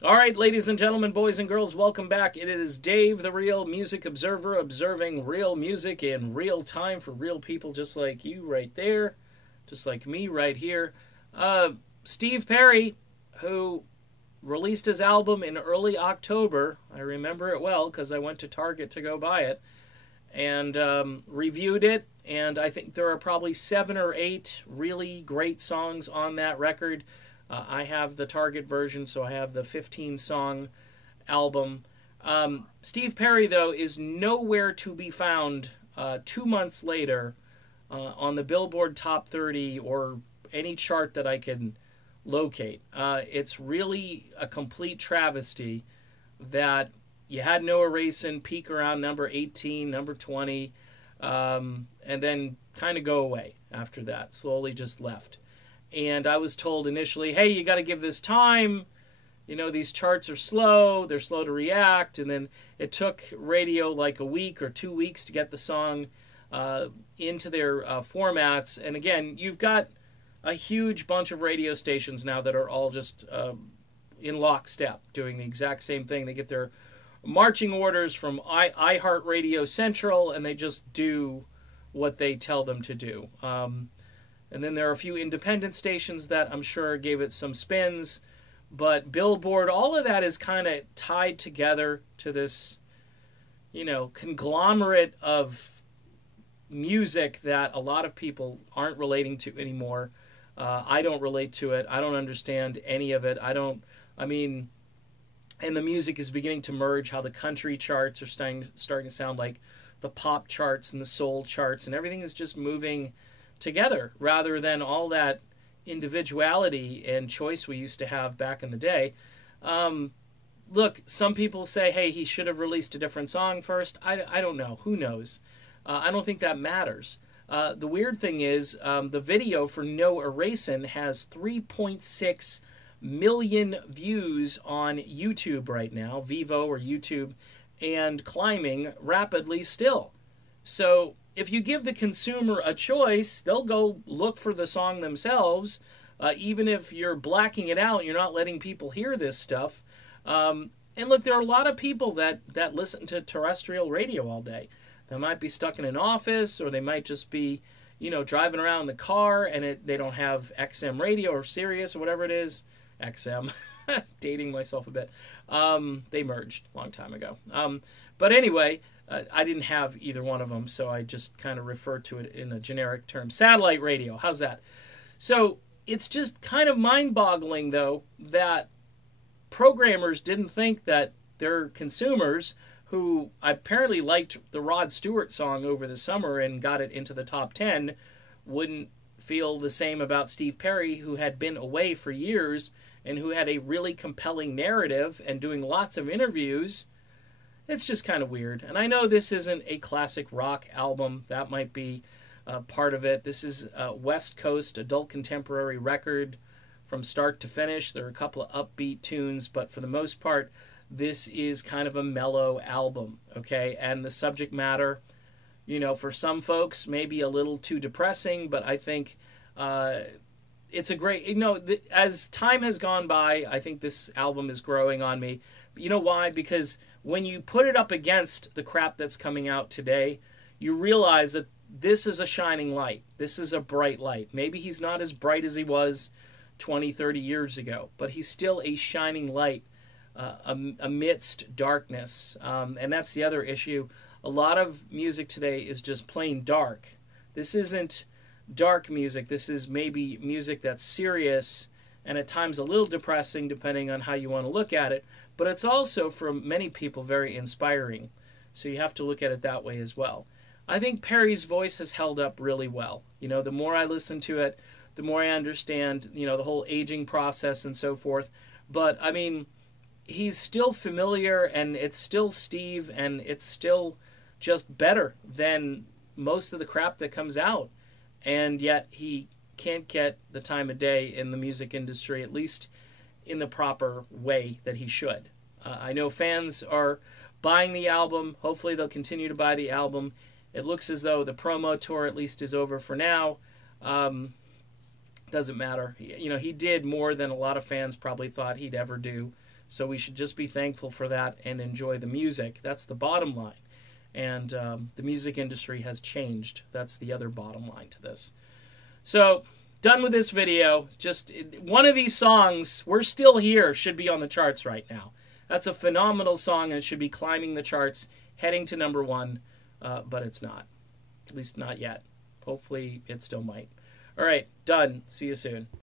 All right, ladies and gentlemen, boys and girls, welcome back. It is Dave, the Real Music Observer, observing real music in real time for real people just like you right there, just like me right here. Steve Perry, who released his album in early October. I remember it well because I went to Target to go buy it and reviewed it. And I think there are probably 7 or 8 really great songs on that record. I have the Target version, so I have the 15-song album. Steve Perry, though, is nowhere to be found 2 months later on the Billboard Top 30 or any chart that I can locate. It's really a complete travesty that you had Noah Racing peak around number 18, number 20, and then kind of go away after that, slowly just left. And I was told initially, hey, you got to give this time. You know, these charts are slow. They're slow to react. And then it took radio like a week or 2 weeks to get the song into their formats. And again, you've got a huge bunch of radio stations now that are all just in lockstep doing the exact same thing. They get their marching orders from iHeartRadio Central, and they just do what they tell them to do. And then there are a few independent stations that I'm sure gave it some spins. But Billboard, all of that is kind of tied together to this, conglomerate of music that a lot of people aren't relating to anymore. I don't relate to it. I don't understand any of it. And the music is beginning to merge, how the country charts are starting to sound like the pop charts and the soul charts, and everything is just moving together rather than all that individuality and choice we used to have back in the day. Look, some people say, hey, he should have released a different song first. I don't know. Who knows? I don't think that matters. The weird thing is the video for No Erasing has 3.6 million views on YouTube right now, Vivo or YouTube, and climbing rapidly still. So if you give the consumer a choice, they'll go look for the song themselves. Even if you're blacking it out, you're not letting people hear this stuff. And look, there are a lot of people that listen to terrestrial radio all day. They might be stuck in an office, or they might just be, driving around in the car, and they don't have XM radio or Sirius or whatever it is. XM. Dating myself a bit. They merged a long time ago. But anyway, I didn't have either one of them, so I just kind of referred to it in a generic term. Satellite radio. How's that? So it's just kind of mind-boggling, though, that programmers didn't think that their consumers, who apparently liked the Rod Stewart song over the summer and got it into the top 10, wouldn't feel the same about Steve Perry, who had been away for years and who had a really compelling narrative and doing lots of interviews. It's just kind of weird. And I know this isn't a classic rock album. That might be part of it. This is a West Coast adult contemporary record from start to finish. There are a couple of upbeat tunes, but for the most part, this is kind of a mellow album, okay? And the subject matter, for some folks, maybe a little too depressing, but I think it's a great, as time has gone by, I think this album is growing on me. You know why? Because when you put it up against the crap that's coming out today, you realize that this is a shining light. This is a bright light. Maybe he's not as bright as he was 20, 30 years ago, but he's still a shining light amidst darkness. And that's the other issue. A lot of music today is just plain dark. This isn't dark music. This is maybe music that's serious and at times a little depressing depending on how you want to look at it. But it's also, for many people, very inspiring. So you have to look at it that way as well. I think Perry's voice has held up really well. The more I listen to it, the more I understand, the whole aging process and so forth. But, he's still familiar, and it's still Steve, and it's still just better than most of the crap that comes out. And yet he can't get the time of day in the music industry, at least in the proper way that he should. I know fans are buying the album. Hopefully they'll continue to buy the album. It looks as though the promo tour at least is over for now. Doesn't matter. He did more than a lot of fans probably thought he'd ever do. So we should just be thankful for that and enjoy the music. That's the bottom line. And the music industry has changed. That's the other bottom line to this. So, done with this video. Just one of these songs, We're Still Here, should be on the charts right now. That's a phenomenal song, and it should be climbing the charts, heading to #1, but it's not. At least not yet. Hopefully, it still might. All right, done. See you soon.